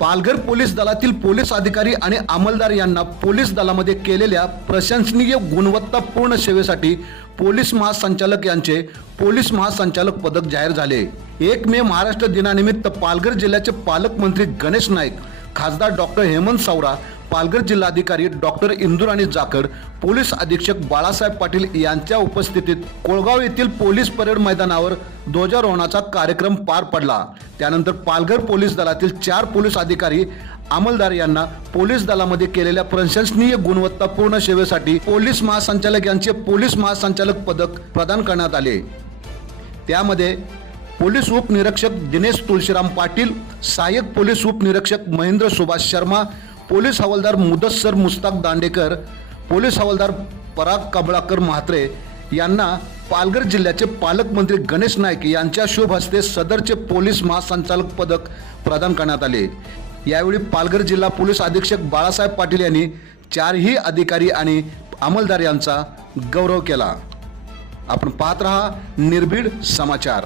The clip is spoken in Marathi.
पालघर पोलीस दलातील पोलीस अधिकारी आणि अंमलदार यांना पोलीस दलामध्ये केलेल्या प्रशंसनीय गुणवत्तापूर्ण सेवेसाठी पोलीस महासंचालक यांचे पोलीस महासंचालक पदक जाहीर झाले. एक मे महाराष्ट्र दिनानिमित्त पालघर जिल्ह्याचे पालकमंत्री गणेश नाईक खासदार डॉक्टर हेमंत सावरा पालघर जिल्हाधिकारी डॉक्टर इंदुराणी जाखड पोलीस अधीक्षक बाळासाहेब पाटील यांच्या उपस्थितीत कोळगाव येथील पोलीस परेड मैदानावर ध्वजारोहणाचा कार्यक्रम पार पडला. त्यानंतर पालघर पोलीस दलातील चार पोलीस अधिकारी अंमलदार यांना पोलीस दलामध्ये केलेल्या प्रशंसनीय गुणवत्तापूर्ण सेवेसाठी पोलीस महासंचालक यांचे पोलीस महासंचालक पदक प्रदान करण्यात आले. त्यामध्ये पोलीस उपनिरीक्षक दिनेश तुळशीराम पाटील सहाय्यक पोलीस उपनिरीक्षक महेंद्र सुभाष शर्मा पोलीस हवालदार मुदस्सर मुस्ताक दांडेकर पोलीस हवालदार पराग कबळाकर म्हात्रे यांना पालघर जिल्ह्याचे पालकमंत्री गणेश नाईक यांच्या शुभ हस्ते सदरचे पोलीस महासंचालक पदक प्रदान करण्यात आले. यावेळी पालघर जिल्हा पोलीस अधीक्षक बाळासाहेब पाटील यांनी चारही अधिकारी आणि अंमलदार यांचा गौरव केला. आपण पाहत रहा निर्भीड समाचार.